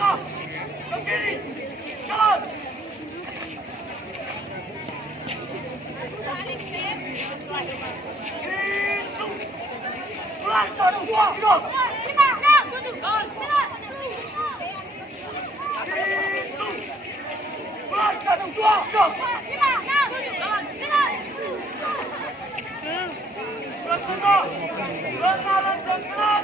Periksa. Ke kiri. Jalan. Itu. Mulai. 1, 2, 3. Itu. Mulai. 1, 2, 3. Bertengah. Benar dan benar.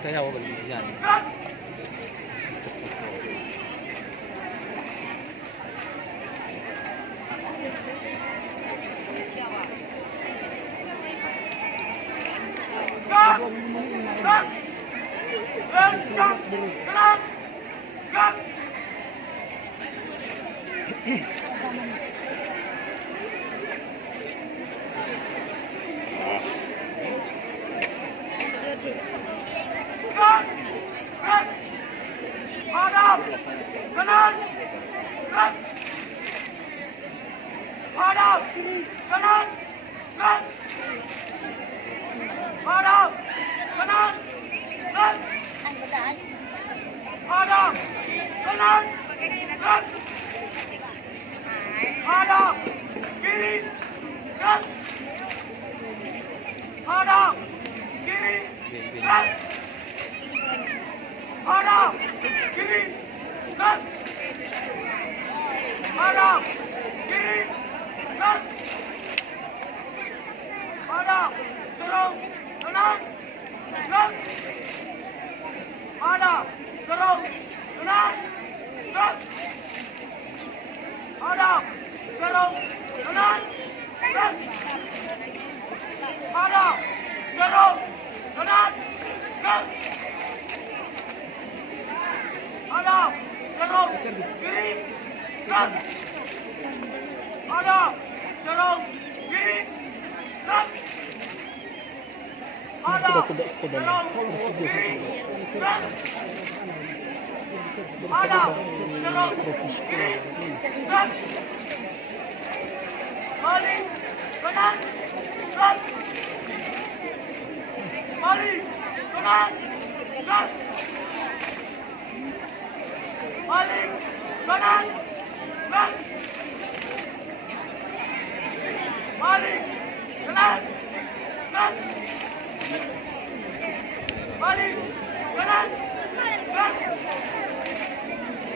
Kaya ako balik yan. Hadap, kanan, hadap, kanan, hadap, kanan, hadap, kanan, hadap, kiri, hadap, kiri, hadap, kiri, hadap, kiri, hadap, serong, kanan, hadap, serong, kanan, hadap, serong, kanan, hadap, serong, kanan, hadap, serong, kiri, hadap, serong, kiri, hadap, serong, kiri, hadap, serong, kiri, balik, kanan, balik, kanan, balik, kanan, balik, kanan, balik, kanan,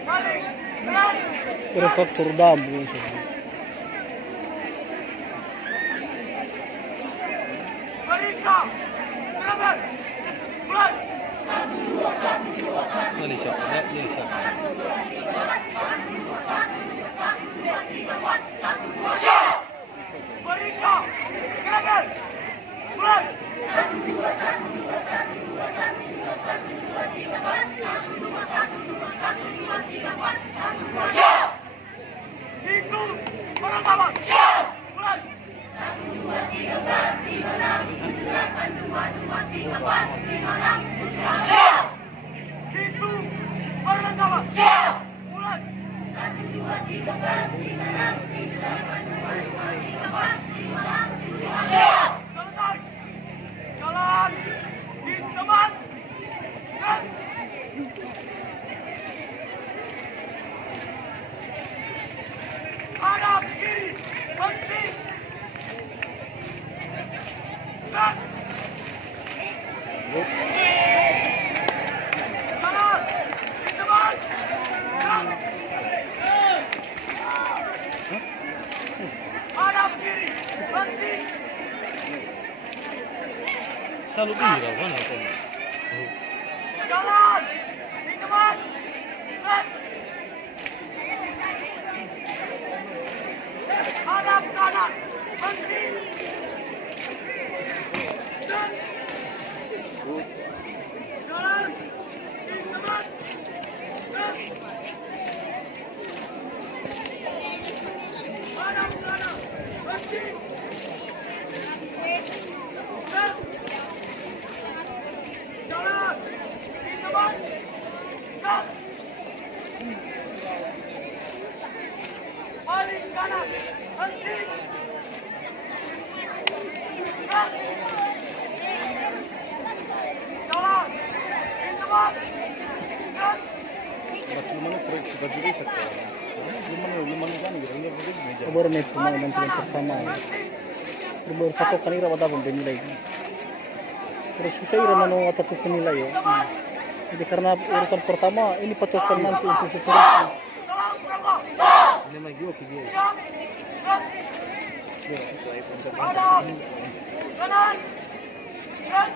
balik, kanan. Prefektur Dambu. Periksa. Terus. Mulai. Ini siapa? Ini siapa? Periksa. Terus. Mulai. Itu pertama. Mulai. 1, 2, 3, 4, 5, 6, 7, 8, 2, 2, 3, 4, 5, 6. Itu pertama. Mulai. 1, 2, 3, 4, 5, 6, 7, 8, 2, 2, 3, 4, 5, 6, 7, 8. Selesai. Jalan di tempat. Hadap kiri, berhenti. Jalan di tempat. Hadap kiri, berhenti. Selalu bira, mana tu? Jalan di tempat. Hadap kanan, berhenti. depan. Gerak. Paling kanan. Henti. Gerak. Jalan. Di depan. Gerak. Baru nih pemain yang pertama. Baru satu kali rawat apa penilai. Terus susah ira nano atau penilai ya. Jadi karena urutan pertama ini patokan nanti untuk seterusnya. Salam berapa? Ini lagi oke dia. Siap. Gerak. Hadap. Kanan. Gerak.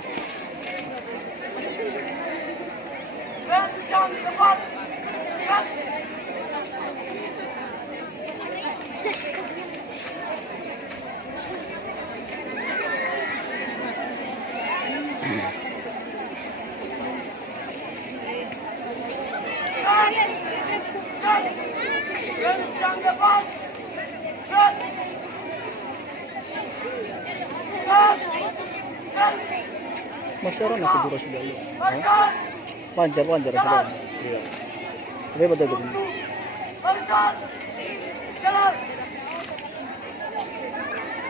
Gerak kencang di depan. Gerak. Kencang depan. Gerak. Gerak. Masih orang nasi dura sudah ya. Barisan. Lancar sudah. Iya. Tapi pada gini. Barisan. Jalan.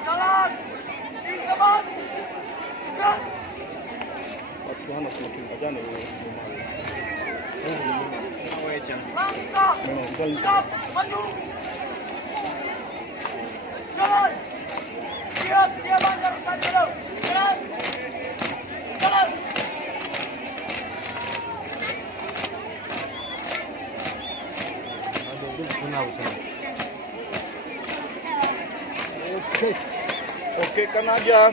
Jalan. Di depan. Gerak. Tuhan masih makin aja nih. Langkah. Siap. Maju. Jalan. Siap. Dia bandar dulu. Jalan. Jalan. Oke kan aja.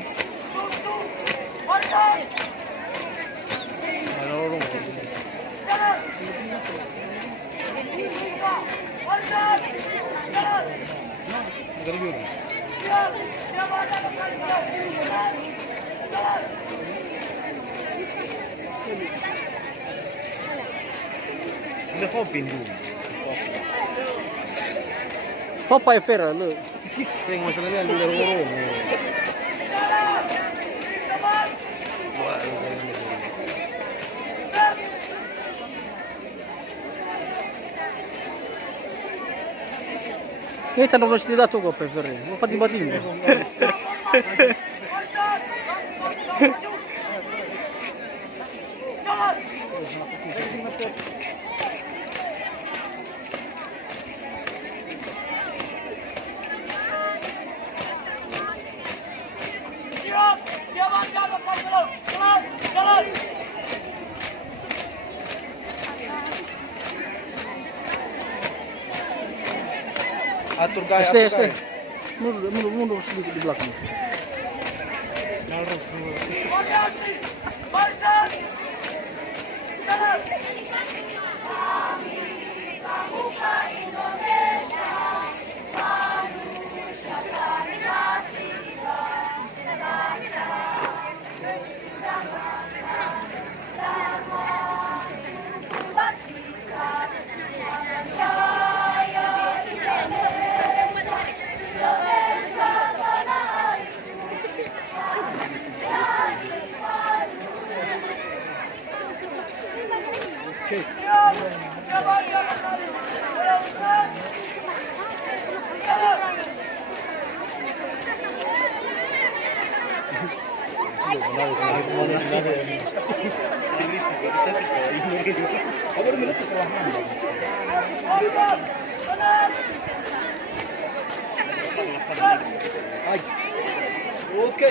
Tutup. Barisan. Ada orang. Jalan. Buka. Barisan. Jalan. Siap. Dia bandar dulu. Jalan. Jalan. Ini kau pindu. Kau pakai fera lu. Yang masalahnya di luar orang. Jalan. Di depan. Wah, Gerak. ini tanah masih tidak tuh kau fera. Mau patim-patim. Atur gaya, SD. Mundur sedikit di belakang. Oke.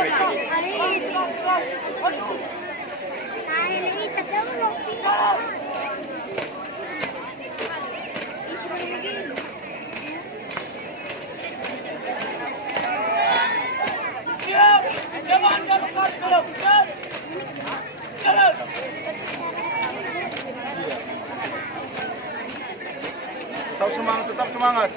Siap, jalan garukan kalau jalan. Tetap semangat, tetap semangat.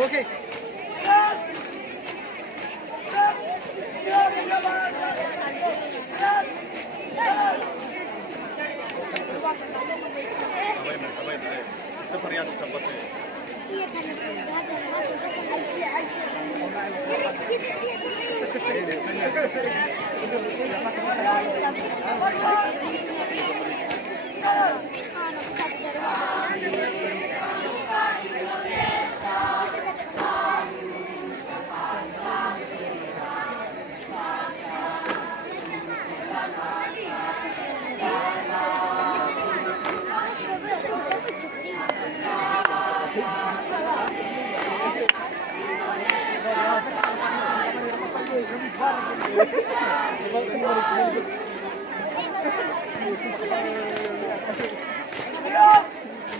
Oke.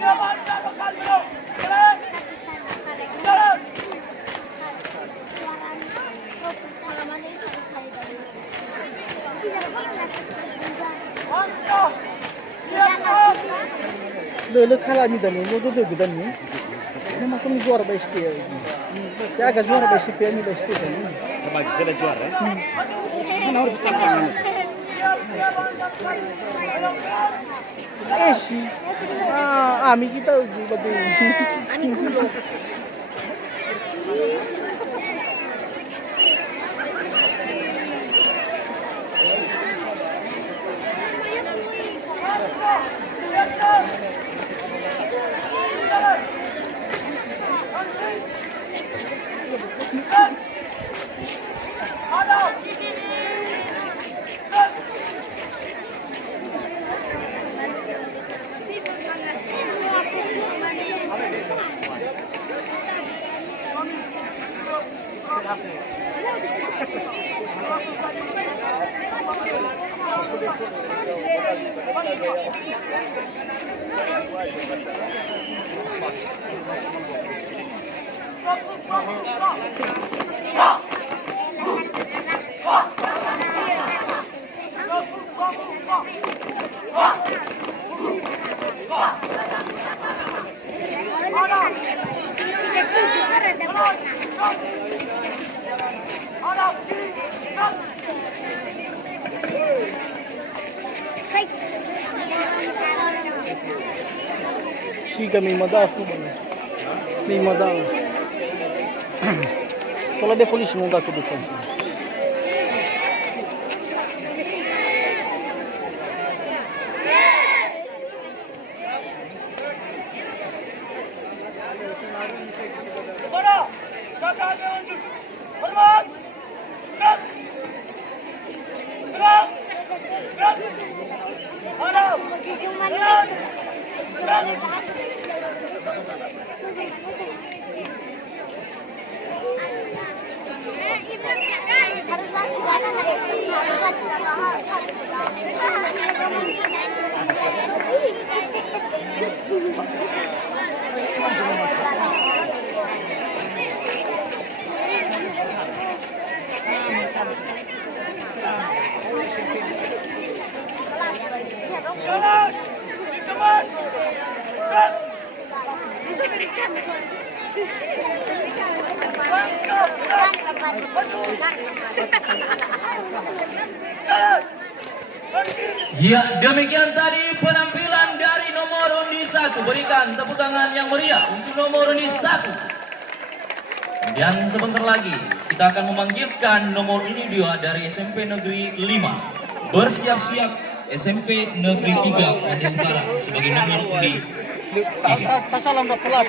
Jalan garukan kalau jalan. Jalan. Masuk. Lele kalah ni dan ni, lo tu dan ni. Ni masuk ni juara best dia. Ya agak juara best dia ni best dia ni. Bagi kita juara. Mana harus kita si. Ami kita bagi. Ami kulo. Si kami madaku bang. Ni madang. Kalau ada polis mungkin aku depan. Mana? Kakak ada unjuk. Hormat. Gerak. Gerak. Gerak. Mana? Gerak. Gerak. Jalan. Cepat. Gerak. Ya, demikian tadi penampilan dari nomor undi 1. Berikan tepuk tangan yang meriah untuk nomor undi 1. Dan sebentar lagi kita akan memanggilkan nomor undi 2 dari SMP Negeri 5. Bersiap-siap SMP Negeri 3 Pondok Utara sebagai nomor undi 3. Tak salam dah pelat.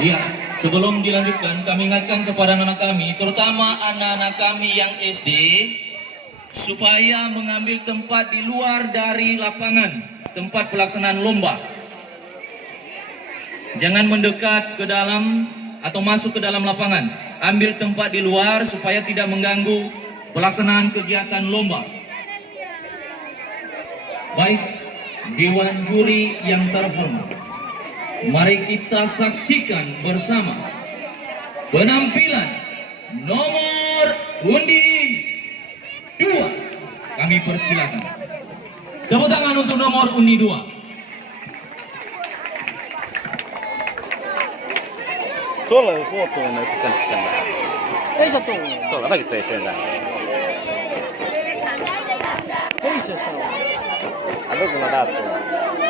Iya, sebelum dilanjutkan kami ingatkan kepada anak-anak kami, terutama anak-anak kami yang SD, supaya mengambil tempat di luar dari lapangan, tempat pelaksanaan lomba. Jangan mendekat ke dalam atau masuk ke dalam lapangan. Ambil tempat di luar supaya tidak mengganggu pelaksanaan kegiatan lomba. Baik, Dewan Juri yang terhormat, mari kita saksikan bersama penampilan nomor undi 2. Kami persilakan. Tepuk tangan untuk nomor undi 2. Tuolla on foto näitä kanssa. Ei se tule. Tuolla mäkin tein sen. Ei se saa. Ano kun mä näet tuolla?